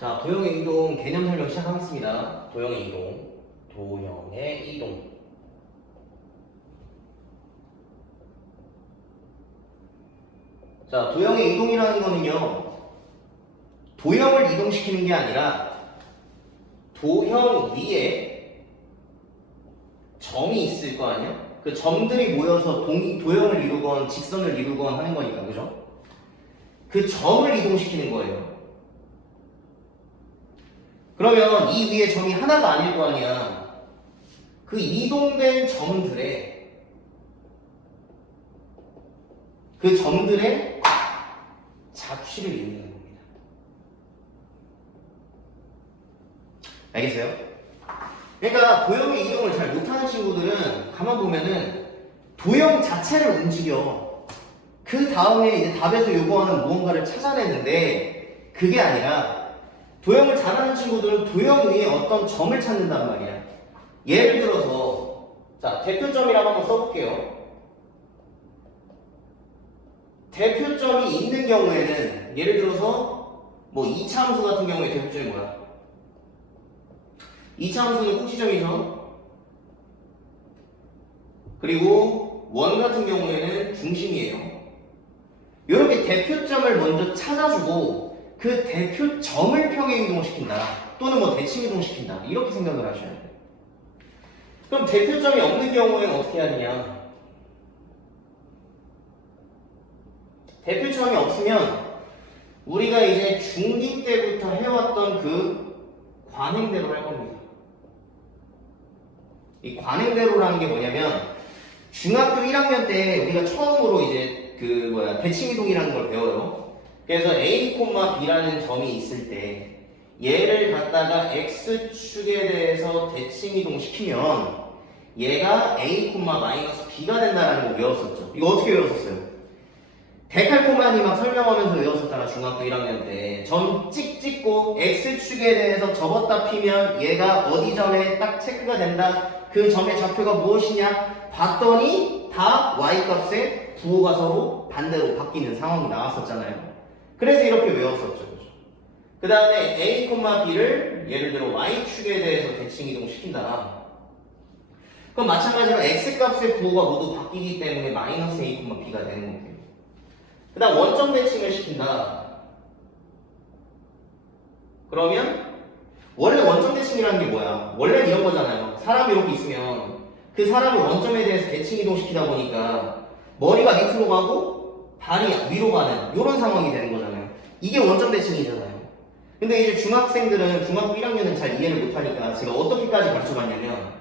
자, 도형의 이동 개념 설명 시작하겠습니다. 도형의 이동. 도형의 이동. 자, 도형의 이동이라는 거는요, 도형을 이동시키는 게 아니라 도형 위에 점이 있을 거 아니야? 그 점들이 모여서 도형을 이루건 직선을 이루건 하는 거니까, 그죠? 그 점을 이동시키는 거예요. 그러면 이 위에 점이 하나가 아닐 거 아니야. 그 이동된 점들의 잡식을 이루는 겁니다. 알겠어요? 그러니까 도형의 이동을 잘 못하는 친구들은 가만 보면은 도형 자체를 움직여. 그 다음에 이제 답에서 요구하는 무언가를 찾아내는데 그게 아니라 도형을 잘하는 친구들은 도형 위에 어떤 점을 찾는단 말이야. 예를 들어서 자, 대표점이라고 한번 써볼게요. 대표점이 있는 경우에는 예를 들어서 뭐 2차 함수 같은 경우에 대표점이 뭐야? 2차 함수는 꼭지점이죠. 그리고 원 같은 경우에는 중심이에요. 이렇게 대표점을 먼저 찾아주고 그 대표점을 평행 이동시킨다. 또는 뭐 대칭 이동시킨다. 이렇게 생각을 하셔야 돼요. 그럼 대표점이 없는 경우에는 어떻게 하느냐? 대표점이 없으면 우리가 이제 중2 때부터 해왔던 그 관행대로 할 겁니다. 이 관행대로라는 게 뭐냐면 중학교 1학년 때 우리가 처음으로 이제 대칭 이동이라는 걸 배워요. 그래서 A, B라는 점이 있을 때 얘를 갖다가 X축에 대해서 대칭 이동시키면 얘가 A, B가 된다는 거 외웠었죠. 이거 어떻게 외웠었어요? 데칼코마니 막 설명하면서 외웠었잖아. 중학교 1학년 때 점 찍고 X축에 대해서 접었다 피면 얘가 어디 점에 딱 체크가 된다. 그 점의 좌표가 무엇이냐 봤더니 다 Y값에 부호가 서로 반대로 바뀌는 상황이 나왔었잖아요. 그래서 이렇게 외웠었죠. 그 다음에 A, B를 예를 들어 Y축에 대해서 대칭 이동시킨다. 그럼 마찬가지로 X값의 부호가 모두 바뀌기 때문에 마이너스 A, B가 되는 거고요. 그 다음 원점 대칭을 시킨다. 그러면 원래 원점 대칭이라는 게 뭐야? 원래는 이런 거잖아요. 사람이 이렇게 있으면 그 사람을 원점에 대해서 대칭 이동시키다 보니까 머리가 밑으로 가고 발이 위로 가는 이런 상황이 되는 거잖아요. 이게 원점 대칭이잖아요. 근데 이제 중학생들은 중학교 1학년은 잘 이해를 못하니까 제가 어떻게까지 가르쳐봤냐면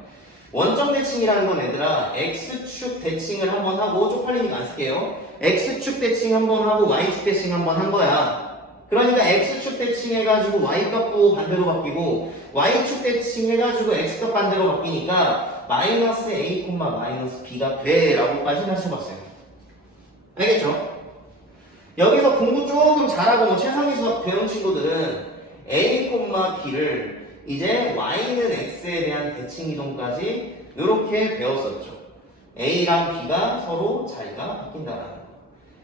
원점 대칭이라는 건 얘들아 X축 대칭을 한번 하고 쪽팔리니까 안 쓸게요. X축 대칭 한번 하고 Y축 대칭 한번 한 거야. 그러니까 X축 대칭 해가지고 Y값 부호 반대로 바뀌고 Y축 대칭 해가지고 X값 반대로 바뀌니까 마이너스 A, 마이너스 B가 돼 라고까지 하셔봤어요. 알겠죠? 여기서 공부 조금 잘하고 뭐 최상위 수학 배운 친구들은 A, B를 이제 Y는 X에 대한 대칭 이동까지 이렇게 배웠었죠. A랑 B가 서로 자리가 바뀐다라는 거.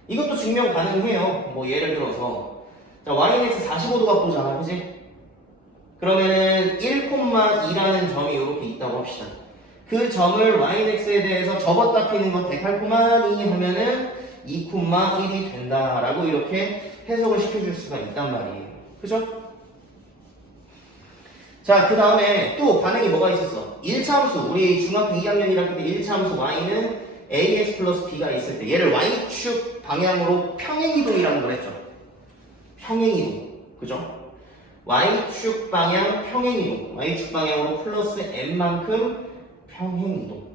이것도 증명 가능해요. 뭐 예를 들어서 자, Y는 X 45도가 보잖아, 그지? 그러면은 1,2라는 점이 이렇게 있다고 합시다. 그 점을 Y는 X에 대해서 접었다 피는 건 데칼코마니 하면은 2,1이 된다라고 이렇게 해석을 시켜줄 수가 있단 말이에요. 그죠? 자, 그 다음에 또 반응이 뭐가 있었어? 1차 함수, 우리 중학교 2학년이랄 때 1차 함수 Y는 AX 플러스 B가 있을 때 얘를 Y축 방향으로 평행이동이라는 걸 했죠. 평행이동. 그죠? Y축 방향 평행이동. Y축 방향으로 플러스 N만큼 평행이동.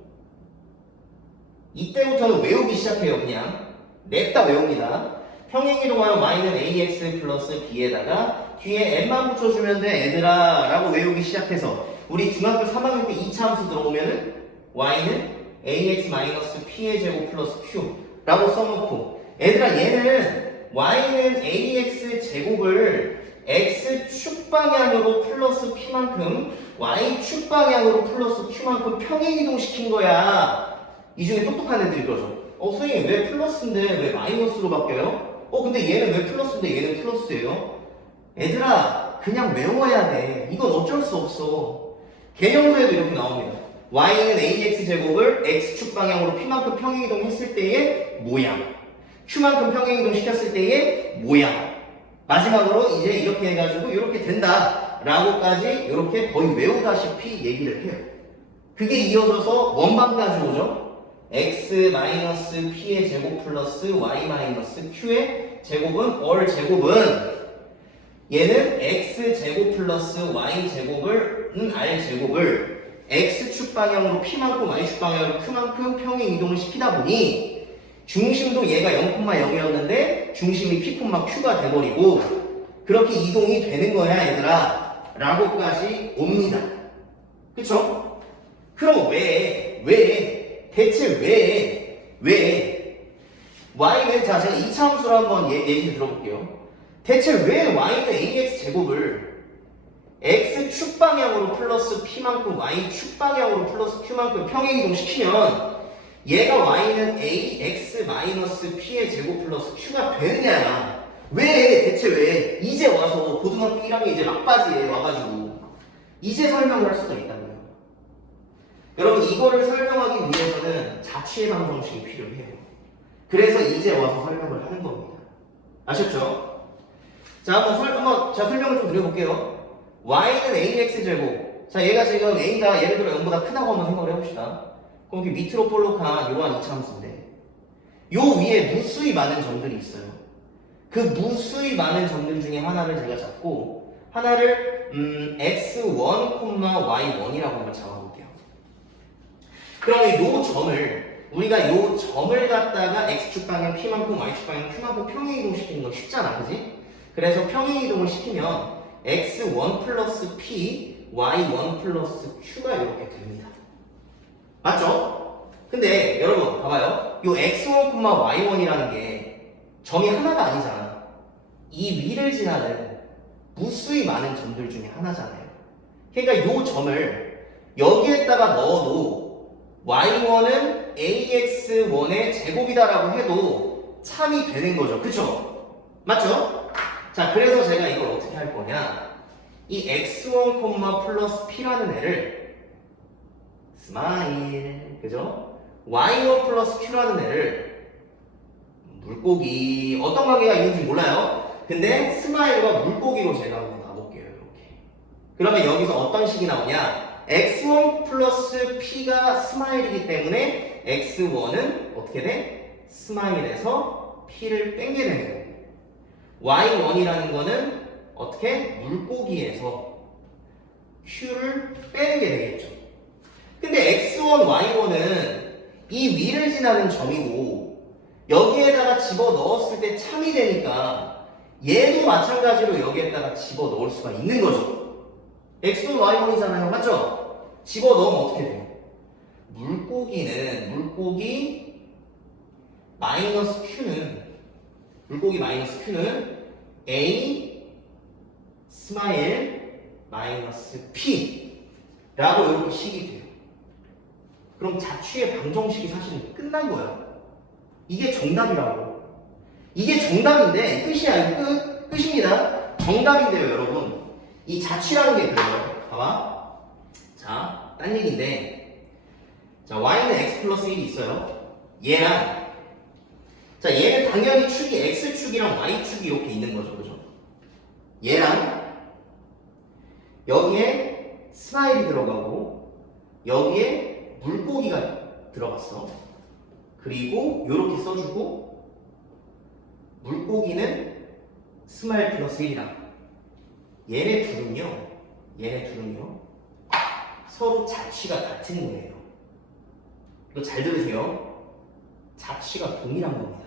이때부터는 외우기 시작해요. 그냥 냅다 외웁니다. 평행이동하면 Y는 AX 플러스 B에다가 뒤에 N만 붙여주면 돼 얘들아 라고 외우기 시작해서 우리 중학교 3학년 때 2차 함수 들어오면은 Y는 AX 마이너스 P의 제곱 플러스 Q 라고 써놓고 얘들아 얘는 Y는 AX 제곱을 X축 방향으로 플러스 P만큼 Y축 방향으로 플러스 Q만큼 평행이동 시킨 거야. 이 중에 똑똑한 애들이 그러죠. 선생님 왜 플러스인데 왜 마이너스로 바뀌어요? 근데 얘는 왜 플러스인데 얘는 플러스예요? 얘들아 그냥 외워야 돼. 이건 어쩔 수 없어. 개념서에도 이렇게 나옵니다. y는 ax제곱을 x축 방향으로 p만큼 평행이동 했을 때의 모양, q만큼 평행이동 시켰을 때의 모양. 마지막으로 이제 이렇게 해가지고 이렇게 된다 라고까지 이렇게 거의 외우다시피 얘기를 해요. 그게 이어져서 원방까지 오죠. x-p의 제곱 플러스 y-q의 제곱은 얼 제곱은 얘는 x제곱 플러스 y제곱을 r제곱을 x축 방향으로 p만큼 y축 방향으로 q만큼 평행 이동을 시키다 보니 중심도 얘가 0,0이었는데 중심이 p,q가 돼버리고 그렇게 이동이 되는 거야 얘들아 라고까지 옵니다. 그쵸? 그럼 대체 왜 y는 자 제가 2차 함수로 한번 예시를 들어볼게요. 대체 왜 y는 ax제곱을 x축 방향으로 플러스 p만큼 y축 방향으로 플러스 q만큼 평행이동 시키면 얘가 y는 ax-p의 제곱 플러스 q가 되느냐. 대체 왜 이제 와서 고등학교 1학년 이제 막바지에 와가지고 이제 설명을 할 수가 있다는 거예요. 여러분 이거를 설명하기 위해서는 자취의 방정식이 필요해요. 그래서 이제 와서 설명을 하는 겁니다. 아셨죠? 자 한번 설명을 좀 드려볼게요. y는 ax제곱. 자 얘가 지금 a가 예를 들어 0보다 크다고 한번 생각을 해봅시다. 그럼 이렇게 밑으로 볼록한 이러한 2차 함수인데 요 위에 무수히 많은 점들이 있어요. 그 무수히 많은 점들 중에 하나를 제가 잡고 하나를 x1, y1이라고 한번 잡아볼게요. 그럼 요 점을 우리가 요 점을 갖다가 x축 방향 p만큼 y축 방향 q만큼 평행이동 시키는 건 쉽잖아, 그지? 그래서 평행이동을 시키면 x1 플러스 p, y1 플러스 q가 이렇게 됩니다. 맞죠? 근데 여러분 봐봐요. 요 x1, y1이라는 게 점이 하나가 아니잖아. 이 위를 지나는 무수히 많은 점들 중에 하나잖아요. 그러니까 요 점을 여기에다가 넣어도 y1은 ax1의 제곱이다라고 해도 참이 되는 거죠. 그쵸? 맞죠? 자, 그래서 제가 이걸 어떻게 할 거냐. 이 x1, 플러스 p라는 애를 스마일, 그죠? y1 플러스 q라는 애를 물고기, 어떤 관계가 있는지 몰라요. 근데 스마일과 물고기로 제가 한번 가볼게요. 이렇게. 그러면 여기서 어떤 식이 나오냐? x1 플러스 p가 스마일이기 때문에 x1은 어떻게 돼? 스마일에서 p를 뺀게 되는 거예요. y1이라는 거는 어떻게? 물고기에서 q를 빼는 게 되겠죠. 근데 x1, y1은 이 위를 지나는 점이고 여기에다가 집어 넣었을 때 참이 되니까 얘도 마찬가지로 여기에다가 집어 넣을 수가 있는 거죠. x1, y1이잖아요. 맞죠? 집어 넣으면 어떻게 돼요? 물고기 마이너스 q는 a 스마일 마이너스 p 라고 이렇게 식이 돼요. 그럼 자취의 방정식이 사실은 끝난 거예요. 이게 정답이라고. 이게 정답인데 끝이야. 이거 끝입니다. 정답인데요, 여러분. 이 자취라는 게 그래요. 봐봐. 자, 딴 얘기인데, 자 y는 x 플러스 1이 있어요. 얘랑 자 얘는 당연히 축이 x축이랑 y축이 이렇게 있는 거죠, 그죠? 얘랑 여기에 스마일이 들어가고 여기에 물고기가 들어갔어. 그리고 요렇게 써주고 물고기는 스마일 플러스 1이랑 얘네 둘은요 서로 자취가 같은 거예요. 이거 잘 들으세요. 자취가 동일한 겁니다.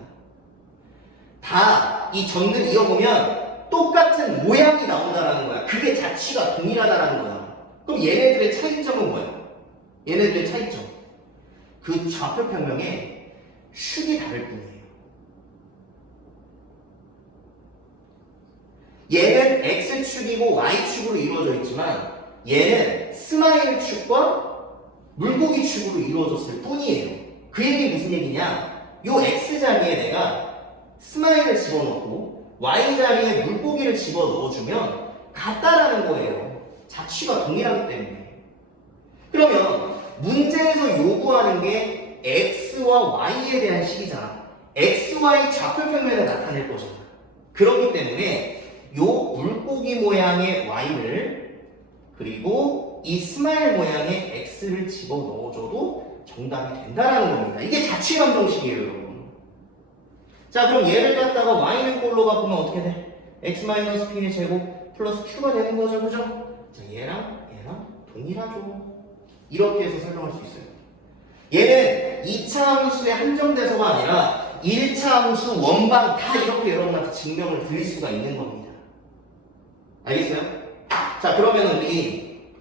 다 이 점들 이어보면 똑같은 모양이 나온다라는 거야. 그게 자취가 동일하다라는 거야. 그럼 얘네들의 차이점은 뭐야? 얘네들의 차이점. 그 좌표 평면에 축이 다를 뿐이에요. 얘는 x축이고 y축으로 이루어져 있지만 얘는 스마일 축과 물고기 축으로 이루어졌을 뿐이에요. 그 얘기 무슨 얘기냐? 요 x 자리에 내가 스마일을 집어넣고 y 자리에 물고기를 집어넣어주면 같다라는 거예요. 자취가 동일하기 때문에. 그러면 문제에서 요구하는 게 x와 y에 대한 식이잖아. xy 좌표평면을 나타낼 거잖아. 그렇기 때문에 요 물고기 모양의 y를 그리고 이 스마일 모양의 x를 집어넣어줘도 정답이 된다라는 겁니다. 이게 자취감정식이에요, 여러분. 자, 그럼 얘를 갖다가 y는 꼴로 바꾸면 어떻게 돼? x-p의 제곱 플러스 q가 되는 거죠, 그죠? 자, 얘랑 동일하죠. 이렇게 해서 설명할 수 있어요. 얘는 2차 함수에 한정돼서가 아니라 1차 함수 원방 다 이렇게 여러분한테 증명을 드릴 수가 있는 겁니다. 알겠어요? 자, 그러면 우리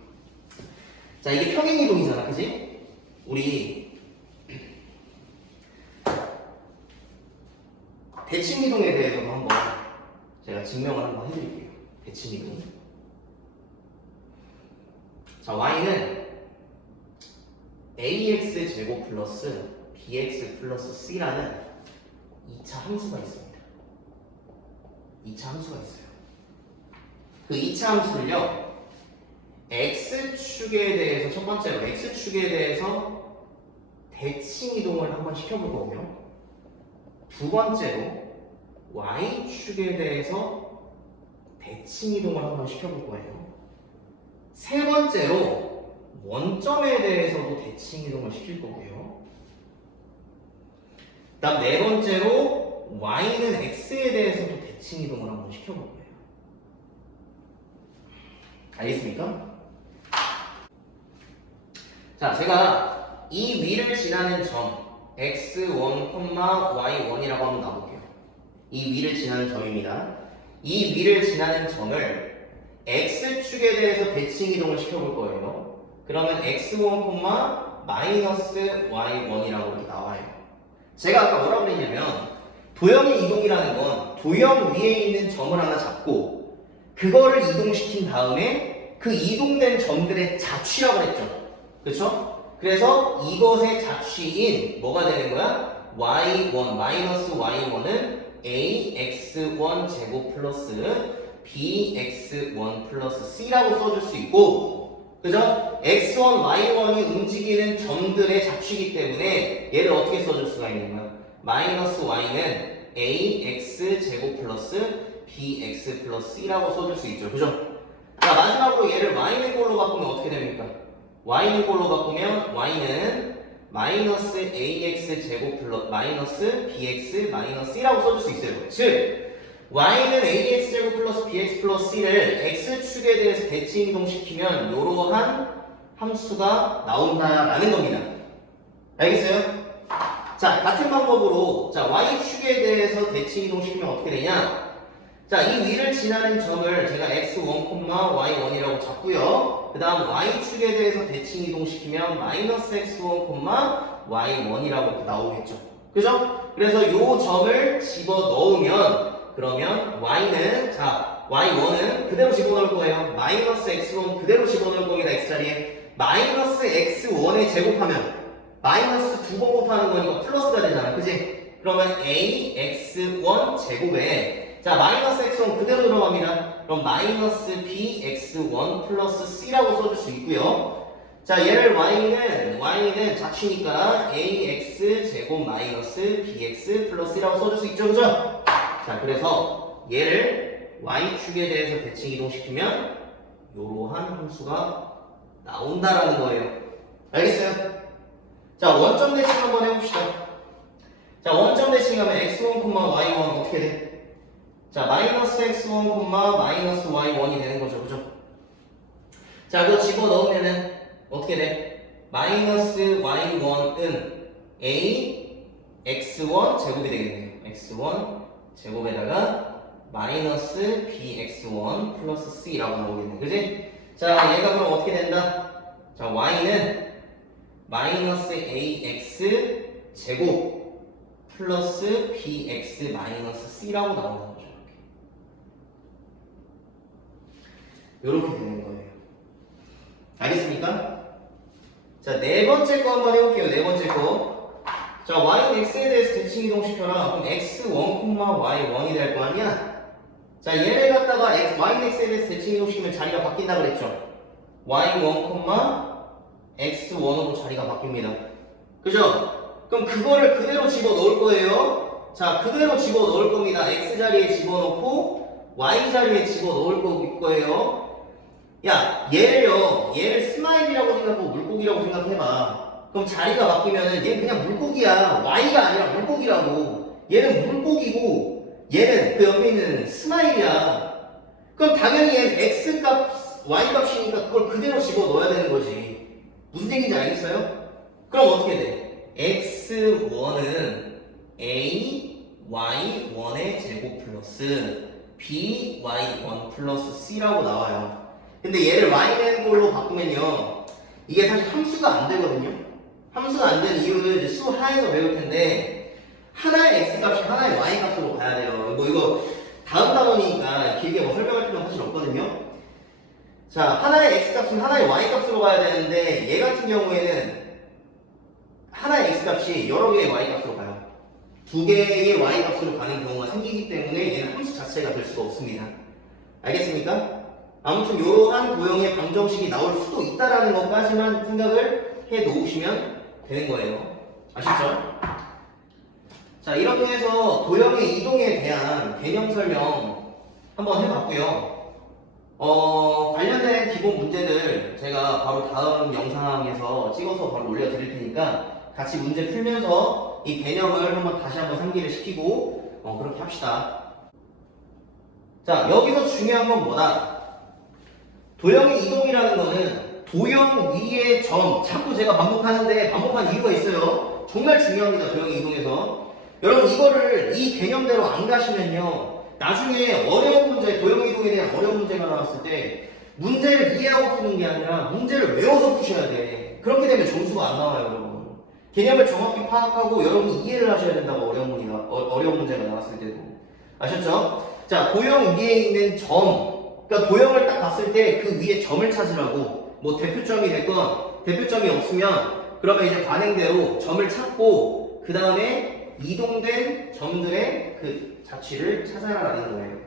자, 이게 평행이동이잖아, 그지? 우리 대칭이동에 대해서도 한번 제가 증명을 한번 해드릴게요. 대칭이동. 자, y는 ax 제곱 플러스 bx 플러스 c라는 2차 함수가 있습니다. 2차 함수가 있어요. 그 2차 함수를요, x축에 대해서, 첫 번째로 x축에 대해서 대칭이동을 한번 시켜볼 거고요. 두 번째로 y축에 대해서 대칭이동을 한번 시켜볼 거예요. 세 번째로 원점에 대해서도 대칭이동을 시킬 거고요. 그 다음 네 번째로 y는 x에 대해서도 대칭이동을 한번 시켜볼 거예요. 알겠습니까? 자, 제가 이 위를 지나는 점 x1, y1이라고 한번 놔볼게요. 이 위를 지나는 점입니다. 이 위를 지나는 점을 x축에 대해서 대칭이동을 시켜볼 거예요. 그러면 x1, 마이너스 y1이라고 이렇게 나와요. 제가 아까 뭐라고 그랬냐면 도형의 이동이라는 건 도형 위에 있는 점을 하나 잡고 그거를 이동시킨 다음에 그 이동된 점들의 자취라고 했죠. 그렇죠? 그래서 이것의 자취인 뭐가 되는 거야? y1, 마이너스 y1은 ax1 제곱 플러스 bx1 플러스 c라고 써줄 수 있고, 그죠? x1, y1이 움직이는 점들의 자취이기 때문에 얘를 어떻게 써줄 수가 있는 거야? 마이너스 y는 ax 제곱 플러스 bx 플러스 c라고 써줄 수 있죠. 그죠? 자, 마지막으로 얘를 y는 꼴로 바꾸면 어떻게 됩니까? y는 꼴로 바꾸면 y는 마이너스 ax 제곱 플러스 마이너스 bx 마이너스 c라고 써줄 수 있어요. 즉 y는 ax 제곱 플러스 bx 플러스 c를 x축에 대해서 대칭 이동시키면 이러한 함수가 나온다라는 겁니다. 알겠어요? 자, 같은 방법으로 자 y축에 대해서 대칭 이동시키면 어떻게 되냐? 자, 이 위를 지나는 점을 제가 x1, y1이라고 잡고요. 그 다음 y축에 대해서 대칭 이동시키면 마이너스 x1, y1이라고 이렇게 나오겠죠. 그죠? 그래서 이 점을 집어 넣으면 그러면 y는 자 y1은 그대로 집어넣을 거예요. 마이너스 x1 그대로 집어넣을 겁니다. x자리에 마이너스 x1에 제곱하면 마이너스 2번 곱하는 거니까 플러스가 되잖아. 그지? 그러면 ax1 제곱에 자 마이너스 x1 그대로 들어갑니다. 그럼 마이너스 bx1 플러스 c라고 써줄 수 있고요. 자 얘를 y는 자취니까 ax 제곱 마이너스 bx 플러스 c라고 써줄 수 있죠. 그죠? 자 그래서 얘를 y축에 대해서 대칭 이동시키면 이러한 함수가 나온다라는 거예요. 알겠어요? 자 원점 대칭 한번 해봅시다. 자 원점 대칭하면 x1, y1 어떻게 돼? 자 마이너스 x1, 마이너스 y1이 되는 거죠. 그죠? 자 그거 집어넣으면은 어떻게 돼? 마이너스 y1은 a x1 제곱이 되겠네요. x1 제곱에다가 마이너스 bx1 플러스 c라고 나오겠네. 그지? 자 얘가 그럼 어떻게 된다? 자 y는 마이너스 ax 제곱 플러스 bx 마이너스 c라고 나오는 거죠. 이렇게 되는 거예요. 알겠습니까? 자, 네 번째 거 한번 해볼게요. 네 번째 거. 자, y는 x에 대해서 대칭 이동시켜라. 그럼 x1, y1이 될 거 아니야? 자, 얘를 갖다가 yx에 대해서 대칭 이동시키면 자리가 바뀐다 그랬죠. y1, x1으로 자리가 바뀝니다. 그죠? 그럼 그거를 그대로 집어 넣을 거예요. 자, 그대로 집어 넣을 겁니다. x 자리에 집어 넣고 y 자리에 집어 넣을 거예요. 야, 얘를 스마일이라고 생각하고 물고기라고 생각해봐. 그럼 자리가 바뀌면은 얘는 그냥 물고기야. y가 아니라 물고기라고. 얘는 물고기고 얘는 그 옆에 있는 스마일이야. 그럼 당연히 얘는 x 값, y 값이니까 그걸 그대로 집어 넣어야 되는 거지. 무슨 얘기인지 알겠어요? 그럼 어떻게 돼? x1은 a, y1의 제곱 플러스 b, y1 플러스 c라고 나와요. 근데 얘를 y는 걸로 바꾸면요, 이게 사실 함수가 안 되거든요. 함수가 안 되는 이유는 이제 수 하에서 배울 텐데 하나의 x 값이 하나의 y 값으로 가야 돼요. 뭐 이거 다음 단원이니까 길게 뭐 설명할 필요는 사실 없거든요. 자, 하나의 x 값은 하나의 y 값으로 가야 되는데 얘 같은 경우에는 하나의 x 값이 여러 개의 y 값으로 가요. 두 개의 y 값으로 가는 경우가 생기기 때문에 얘는 함수 자체가 될 수가 없습니다. 알겠습니까? 아무튼 이러한 도형의 방정식이 나올 수도 있다라는 것까지만 생각을 해 놓으시면 되는 거예요. 아시죠? 자, 이렇게 해서 도형의 이동에 대한 개념 설명 한번 해봤고요. 관련된 기본 문제들 제가 바로 다음 영상에서 찍어서 바로 올려드릴 테니까 같이 문제 풀면서 이 개념을 다시 한번 상기를 시키고 그렇게 합시다. 자, 여기서 중요한 건 뭐다? 도형의 이동이라는 거는 도형 위의 점, 자꾸 제가 반복한 이유가 있어요. 정말 중요합니다. 도형의 이동에서. 여러분 이거를 이 개념대로 안 가시면요, 나중에 어려운 문제, 도형 이동에 대한 어려운 문제가 나왔을 때 문제를 이해하고 푸는 게 아니라 문제를 외워서 푸셔야 돼. 그렇게 되면 점수가 안 나와요, 여러분. 개념을 정확히 파악하고 여러분이 이해를 하셔야 된다고. 어려운 문제가 나왔을 때도. 아셨죠? 자, 도형 위에 있는 점, 그러니까 도형을 딱 봤을 때 그 위에 점을 찾으라고. 뭐 대표점이 됐건 대표점이 없으면 그러면 이제 관행대로 점을 찾고 그 다음에 이동된 점들의 그 자취를 찾아라라는 거예요.